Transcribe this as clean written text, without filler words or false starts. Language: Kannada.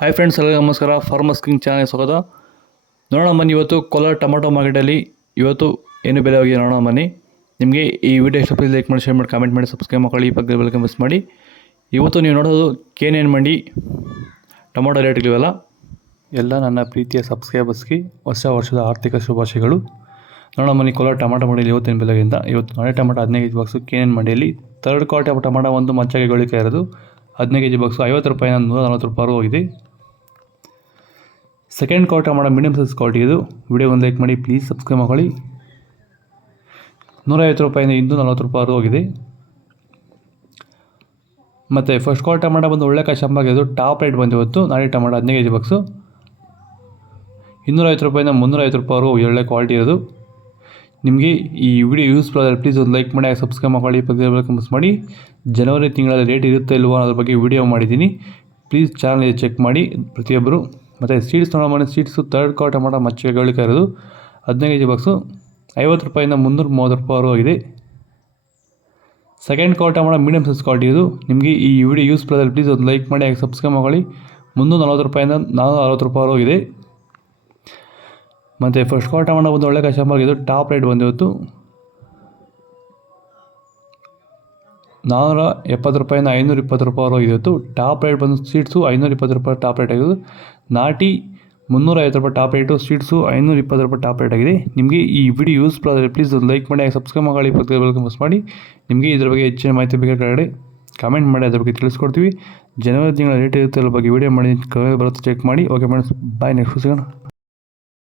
ಹಾಯ್ ಫ್ರೆಂಡ್ಸ್, ಎಲ್ಲರಿಗೂ ನಮಸ್ಕಾರ. ಫಾರ್ಮರ್ಸ್ ಕಿಂಗ್ ಚಾನಲ್ ಸ್ವಾಗತ. ನೋಡೋಣ ಬನ್ನಿ, ಇವತ್ತು ಕೋಲಾರ ಟೊಮಾಟೊ ಮಾರ್ಕೆಟಲ್ಲಿ ಇವತ್ತು ಏನು ಬೆಲೆ ಹೋಗಿದೆ ನೋಡೋಣ ಬನ್ನಿ. ನಿಮಗೆ ಈ ವಿಡಿಯೋ ಇಷ್ಟ ಪ್ಲೀಸ್ ಲೈಕ್ ಮಾಡಿ, ಶೇರ್ ಮಾಡಿ, ಕಾಮೆಂಟ್ ಮಾಡಿ, ಸಬ್ಸ್ಕ್ರೈಬ್ ಮಾಡಿ, ಪಕ್ಕದ ಬೆಲ್ ಮಿಸ್ ಮಾಡಿ. ಇವತ್ತು ನೀವು ನೋಡೋದು KNN ಮಂಡಿ ಟೊಮಾಟೊ ರೇಟ್ಗಳಿವೆಲ್ಲ ಎಲ್ಲ ನನ್ನ ಪ್ರೀತಿಯ ಸಬ್ಸ್ಕ್ರೈಬರ್ಸ್ಗೆ ಹೊಸ ವರ್ಷದ ಆರ್ಥಿಕ ಶುಭಾಶಯಗಳು. ನೋಡೋಣ ಬನ್ನಿ, ಕೋಲಾರ ಟೊಮಾಟೊ ಮಂಡಿಯಲ್ಲಿ ಇವತ್ತಿನ ಬೆಲೆಗಿಂತ ಇವತ್ತು ನಾಳೆ ಟೊಮಾಟೊ 15 kg ಬಾಕ್ಸು KNN ಮಂಡಿಯಲ್ಲಿ ಥರ್ಡ್ ಕ್ವಾಲಿಟಿ ಟೊಮಾಟೊ ಒಂದು ಮಚ್ಚಾಗೆ ಗಳಿಕೆ ಇರೋದು 15 kg ಬಾಕ್ಸು 50 ರೂಪಾಯಿನ 140 ರೂಪಾಯಿ ಹೋಗಿದೆ. Second quality tomato medium size quality ಇದು. ವಿಡಿಯೋ ಒಂದು ಲೈಕ್ ಮಾಡಿ, ಪ್ಲೀಸ್ ಸಬ್ಸ್ಕ್ರೈಬ್ ಮಾಡಿ. 150 ರೂಪಾಯಿಂದ 240 ರೂಪಾಯಿ ಹೋಗಿದೆ. ಮತ್ತು ಫಸ್ಟ್ ಕ್ವಾಲಿಟಿ ಟೊಮಾಟೊ ಬಂದು ಒಳ್ಳೆ ಕಾಶಂಬಾಗಿದ್ದು ಟಾಪ್ ರೇಟ್ ಬಂದು ಇವತ್ತು ನಾಳೆ ಟೊಮಾಟೊ 15 kg ಬಾಕ್ಸು 250 ರೂಪಾಯಿಂದ 350 ರೂಪಾಯಿ ಒಳ್ಳೆ ಕ್ವಾಲಿಟಿ ಇರೋದು. ನಿಮಗೆ ಈ ವಿಡಿಯೋ ಯೂಸ್ಫುಲ್ ಆದರೆ ಪ್ಲೀಸ್ ಒಂದು ಲೈಕ್ ಮಾಡಿ, ಸಬ್ಸ್ಕ್ರೈಬ್ ಮಾಡಿ, ಪಕ್ಕದ ಬೆಲ್ ಮಿಸ್ ಮಾಡಿ. ಜನವರಿ ತಿಂಗಳಲ್ಲಿ ರೇಟ್ ಇರುತ್ತೆ ಇಲ್ವೋ ಅದ್ರ ಬಗ್ಗೆ ವಿಡಿಯೋ ಮಾಡಿದ್ದೀನಿ, ಪ್ಲೀಸ್ ಚಾನಲ್ ಚೆಕ್ ಮಾಡಿ ಪ್ರತಿಯೊಬ್ಬರು. ಮತ್ತು ಸೀಡ್ಸ್ ನೋಡೋಣ, ಸೀಡ್ಸು ಥರ್ಡ್ ಕ್ವಾಲಿಟಿ ಟೊಮಾಟೊ ಮಚ್ಚಿಗೆ ಗಳಿಕೆ ಇರೋದು 15 kg ಬಾಕ್ಸು 50 ರೂಪಾಯಿಂದ 330 ರೂಪಾಯಿ ಹೋಗಿದೆ. Second quality tomato medium size quality ಇದು. ನಿಮಗೆ ಈ ವಿಡಿಯೋ ಯೂಸ್ಫುಲ್ ಆದರೆ ಪ್ಲೀಸ್ ಒಂದು ಲೈಕ್ ಮಾಡಿ, ಸಬ್ಸ್ಕ್ರೈಬ್ ಮಾಡಿ. 340 ರೂಪಾಯಿಂದ 460 ರೂಪಾಯಿ ಹೋಗಿದೆ. ಮತ್ತು ಫಸ್ಟ್ ಕ್ವಾಲಿಟಿ ಟೊಮಾಟೊ ಬಂದು ಒಳ್ಳೆ ಕಾಶಂಬಾಗಿದ್ದು ಟಾಪ್ ರೇಟ್ ಬಂದು ಇವತ್ತು 470 ರೂಪಾಯಿಂದ 520 ರೂಪಾಯಿ ಹೋಗಿದೆ. ಇವತ್ತು ಟಾಪ್ ರೇಟ್ ಬಂದು ಸೀಡ್ಸು 520 ರೂಪಾಯಿ ಟಾಪ್ ರೇಟ್ ಆಗಿದ್ದು, ನಾಟಿ 350 ರೂಪಾಯಿ ಟಾಪ್ ರೇಟು, ಸೀಡ್ಸು 520 ರೂಪಾಯಿ ಟಾಪ್ ರೇಟ್ ಆಗಿದೆ. ನಿಮಗೆ ಈ ವಿಡಿಯೋ ಯೂಸ್ಫುಲ್ ಆದರೆ ಪ್ಲೀಸ್ ಒಂದು ಲೈಕ್ ಮಾಡಿ, ಸಬ್ಸ್ಕ್ರೈಬ್ ಮಾಡಿ, ಪಕ್ಕದ ಬೆಲ್ ಮಿಸ್ ಮಾಡಿ. ನಿಮಗೆ ಇದ್ರ ಬಗ್ಗೆ ಹೆಚ್ಚಿನ ಮಾಹಿತಿ ಬೇಕಾದ್ರೆ ಕಾಮೆಂಟ್ ಮಾಡಿ, ಅದ್ರ ಬಗ್ಗೆ ತಿಳಿಸ್ಕೊಡ್ತೀವಿ. ಜನವರಿ ತಿಂಗಳ ರೇಟ್ ಇರುತ್ತೆ ಅದ್ರ ಬಗ್ಗೆ ವಿಡಿಯೋ ಮಾಡಿ ಬರುತ್ತೆ, ಚೆಕ್ ಮಾಡಿ. ಓಕೆ ಫ್ರೆಂಡ್ಸ್, ಬಾಯ್, ನೆಕ್ಸ್ಟ್ ಸಿಗೋಣ.